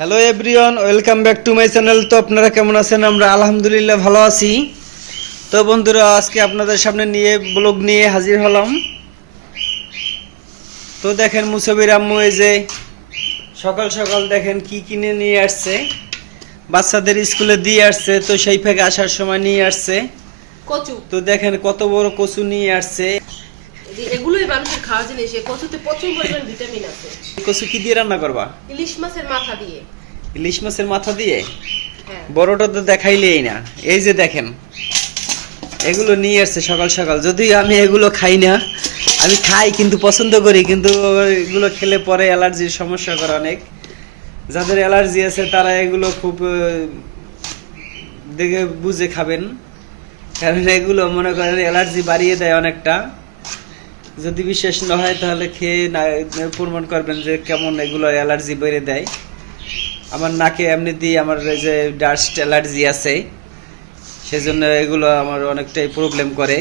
Hello everyone, welcome back to my channel. তো আপনারা কেমন আছেন? আমরা আলহামদুলিল্লাহ ভালো আছি। তো বন্ধুরা, আজকে আপনাদের সামনে ব্লগ নিয়ে হাজির হলাম। তো দেখেন মুসাবির আম্মু এই যে সকাল সকাল দেখেন কি কিনে নিয়ে আসছে, বাচ্চাদের স্কুলে দিয়ে আসছে। তো সেই ফাঁকে আসার সময় নিয়ে আসছে কচু। তো দেখেন কত বড় কচু নিয়ে আসছে। এগুলোই মানুষের খাওয়া জিনিস। এই কচুতে প্রচুর পরিমাণ ভিটামিন আছে। কচু কি দিয়ে রান্না করবা? ইলিশ মাছের মাথা দিয়ে। ইলিশ মাছের মাথা দিয়ে? হ্যাঁ। বড়টা তো দেখাইলেই না। এই যে দেখেন এগুলো নিয়ে আসছে সকাল সকাল। যদিও আমি এগুলো খাই না, আমি খাই কিন্তু পছন্দ করি, কিন্তু এগুলো খেলে পরে অ্যালার্জির সমস্যা করে অনেক। যাদের অ্যালার্জি আছে তারা এগুলো খুব দেখে বুঝে খাবেন, কারণ এগুলো মনে করেন অ্যালার্জি বাড়িয়ে দেয় অনেকটা। যদি বিশ্বাস না হয় তাহলে খেয়ে না প্রমাণ করবেন যে কেমন এগুলো অ্যালার্জি বেড়ে দেয়। আমার নাকে এমনি দিয়ে আমার এই যে ডাস্ট অ্যালার্জি আছে, সেজন্য এগুলো আমার অনেকটাই প্রবলেম করে।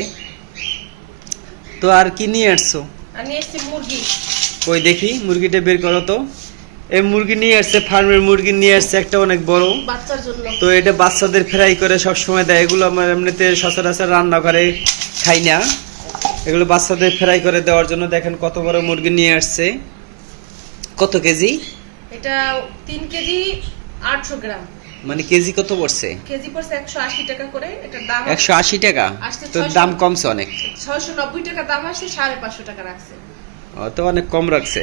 তো আর কি নিয়ে আসছো? আমি এসেছি মুরগি। কই দেখি মুরগিটা বের করো তো। এই মুরগি নিয়ে আসছে, ফার্মের মুরগি নিয়ে আসছে একটা অনেক বড়। বাচ্চার জন্য। তো এটা বাচ্চাদের ফ্রাই করে সব সময় দেয়। এগুলো আমার এমনিতে সচরাচর রান্না করে খাই না, এগুলো বাচ্চাদের ফ্রাই করে দেওয়ার জন্য। দেখেন কত বড় মুরগি নিয়ে আসছে। কত কেজি? এটা 3 কেজি 800 গ্রাম। মানে কেজি কত পড়ছে? কেজি পড়ছে 180 টাকা করে। এটার দাম 180 টাকা? আসছে তো 600 দাম কমছে অনেক। 690 টাকা দাম আসছে, 550 টাকা রাখছে। তো অনেক কম রাখছে,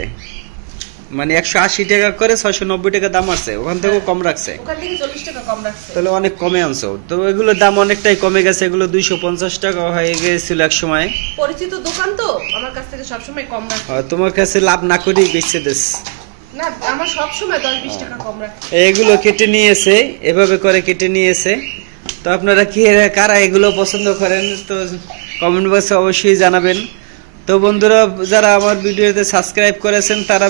মানে 180 টাকা করে 690 টাকা দাম আছে, ওখান থেকেও কম রাখছে। ওখান থেকে 40 টাকা কম রাখছে। তাহলে অনেক কমে আনছো। তো এগুলোর দাম অনেকটাই কমে গেছে, এগুলো 250 টাকা হয়ে গেছিল এক সময়। পরিচিত দোকান তো, আমার কাছ থেকে সবসময় কম রাখে। তোমার কাছে লাভ না করেই বেচে দেস না, আমার সবসময় 10-20 টাকা কম রাখে। এগুলো কেটে নিয়েছে, এভাবে করে কেটে নিয়েছে। তো আপনারা কি কারা এগুলো পছন্দ করেন তো কমেন্ট বক্সে অবশ্যই জানাবেন। তো বন্ধুরা, যারা আমার ভিডিওতে সাবস্ক্রাইব করেছেন তারা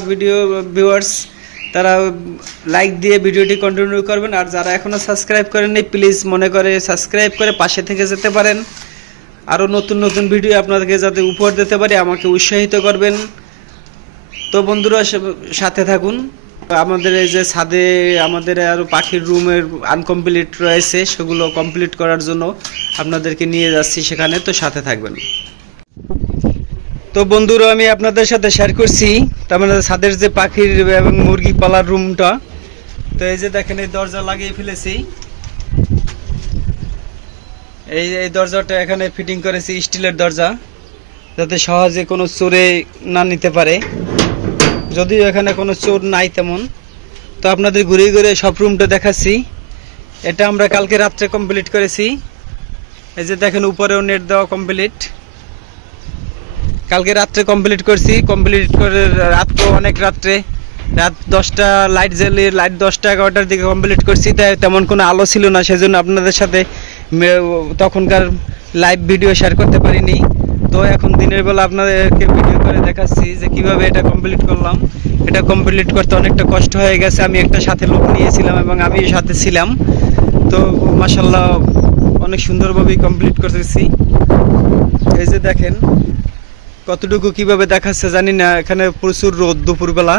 ভিউয়ার্স তারা লাইক দিয়ে ভিডিওটি কন্টিনিউ করবেন। আর যারা এখনও সাবস্ক্রাইব করেননি প্লিজ মনে করে সাবস্ক্রাইব করে পাশে থেকে যেতে পারেন। আরও নতুন নতুন ভিডিও আপনাদেরকে যাতে উপহার দিতে পারি আমাকে উৎসাহিত করবেন। তো বন্ধুরা সাথে থাকুন। আমাদের এই যে ছাদে আমাদের আরও পাখির রুমের আনকমপ্লিট রয়েছে, সেগুলো কমপ্লিট করার জন্য আপনাদেরকে নিয়ে যাচ্ছি সেখানে। তো সাথে থাকবেন। তো বন্ধুরা, আমি আপনাদের সাথে শেয়ার করছি তার মানে ছাদের যে পাখির এবং মুরগি পালার রুমটা। তো এই যে দেখেন এই দরজা লাগিয়ে ফেলেছি। এই দরজাটা এখানে ফিটিং করেছি স্টিলের দরজা, যাতে সহজে কোনো চোরে না নিতে পারে। যদিও এখানে কোনো চোর নাই তেমন। তো আপনাদের ঘুরে ঘুরে সব রুমটা দেখাচ্ছি। এটা আমরা কালকে রাত্রে কমপ্লিট করেছি। এই যে দেখেন উপরেও নেট দেওয়া কমপ্লিট, কালকে রাত্রে কমপ্লিট করছি। কমপ্লিট করে রাত তো অনেক রাত্রে, রাত 10টা লাইট জ্বালিয়ে লাইট 10টা 11টার দিকে কমপ্লিট করছি। তাই তেমন কোনো আলো ছিল না, সেজন্য আপনাদের সাথে তখনকার লাইভ ভিডিও শেয়ার করতে পারিনি। তো এখন দিনের বেলা আপনাদেরকে ভিডিও করে দেখাচ্ছি যে কিভাবে এটা কমপ্লিট করলাম। এটা কমপ্লিট করতে অনেকটা কষ্ট হয়ে গেছে। আমি একটা সাথে লোক নিয়েছিলাম এবং আমি সাথে ছিলাম। তো মাশাআল্লাহ অনেক সুন্দরভাবেই কমপ্লিট করতেছি। এই যে দেখেন কতটুকু কিভাবে দেখাচ্ছে জানি না, এখানে প্রচুর রোদ দুপুরবেলা।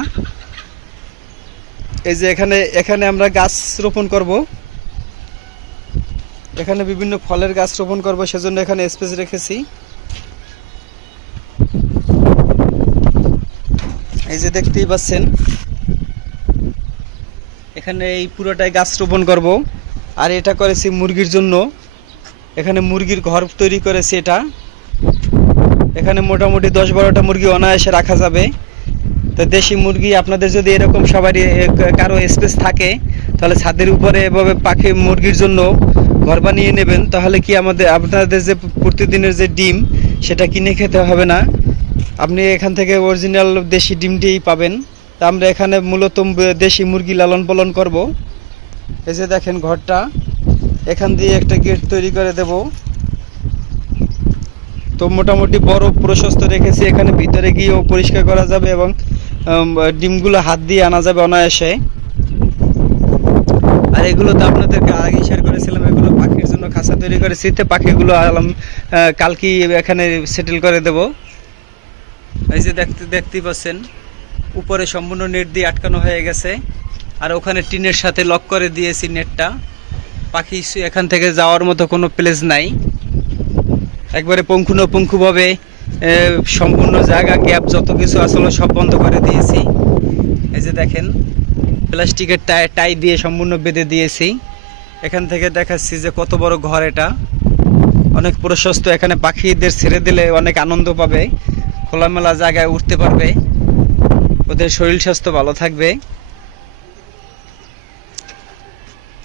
এই যে এখানে আমরা গাছ রোপণ করব, এখানে বিভিন্ন ফলের গাছ রোপণ করব, সেজন্য এখানে স্পেস রেখেছি। এই যে দেখতেই পাচ্ছেন এখানে এই পুরোটাই গাছ রোপণ করব। আর এটা করেছি মুরগির জন্য, এখানে মুরগির ঘর তৈরি করেছি। এখানে মোটামুটি 10-12টা মুরগি অনায়াসে রাখা যাবে। তো দেশি মুরগি আপনাদের যদি এরকম সবারই কারো স্পেস থাকে তাহলে ছাদের উপরে এভাবে পাখি মুরগির জন্য ঘর বানিয়ে নেবেন। তাহলে কি আপনাদের যে প্রতিদিনের যে ডিম সেটা কিনে খেতে হবে না, আপনি এখান থেকে অরিজিনাল দেশি ডিমটিই পাবেন। তা আমরা এখানে মূলত দেশি মুরগি লালন পালন করব। এই যে দেখেন ঘরটা, এখান দিয়ে একটা গেট তৈরি করে দেব। তো মোটামুটি বড় প্রশস্ত রেখেছি, এখানে ভিতরে গিয়েও পরিষ্কার করা যাবে এবং ডিমগুলো হাত দিয়ে আনা যাবে অনায়াসে। আর এগুলো তো আপনাদেরকে আগে শেয়ার করেছিলাম, এগুলো পাখির জন্য খাঁচা তৈরি করেছি। তো পাখিগুলো কালকে এখানে সেটেল করে দেব। এই যে দেখতেই পাচ্ছেন উপরে সম্পূর্ণ নেট দিয়ে আটকানো হয়ে গেছে। আর ওখানে টিনের সাথে লক করে দিয়েছি নেটটা। পাখি এখান থেকে যাওয়ার মতো কোনো প্লেস নাই, একবারে পুঙ্খানুপুঙ্খভাবে সম্পূর্ণ জায়গা গ্যাপ যত কিছু আসলে সব বন্ধ করে দিয়েছি। এই যে দেখেন প্লাস্টিকের টাই দিয়ে সম্পূর্ণ বেঁধে দিয়েছি। এখান থেকে দেখাচ্ছি যে কত বড় ঘর, এটা অনেক প্রশস্ত। এখানে পাখিদের ছেড়ে দিলে অনেক আনন্দ পাবে, খোলামেলা জায়গায় উঠতে পারবে, ওদের শরীর স্বাস্থ্য ভালো থাকবে।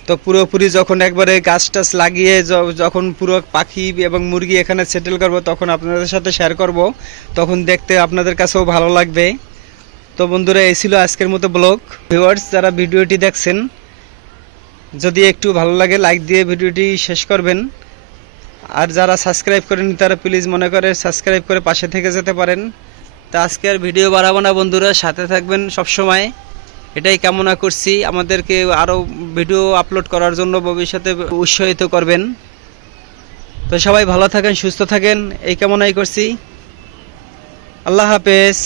তো পুরোপুরি যখন একবারে গাছ টাছ লাগিয়ে যখন পুরো পাখি এবং মুরগি এখানে সেটেল করব, তখন আপনাদের সাথে শেয়ার করব, তখন দেখতে আপনাদের কাছেও ভালো লাগবে। তো বন্ধুরা, এই ছিল আজকের মতো ব্লগ। ভিউয়ার্স যারা ভিডিওটি দেখছেন, যদি একটু ভালো লাগে লাইক দিয়ে ভিডিওটি শেষ করবেন। আর যারা সাবস্ক্রাইব করেনি তারা প্লিজ মনে করে সাবস্ক্রাইব করে পাশে থেকে যেতে পারেন। তো আজকে আর ভিডিও বাড়াবো না বন্ধুরা, সাথে থাকবেন সব সময়, এটাই কামনা করছি। আমাদেরকে আরও ভিডিও আপলোড করার জন্য ভবিষ্যতে উৎসাহিত করবেন। তো সবাই ভালো থাকেন, সুস্থ থাকেন, এই কামনাই করছি। আল্লাহ হাফেজ।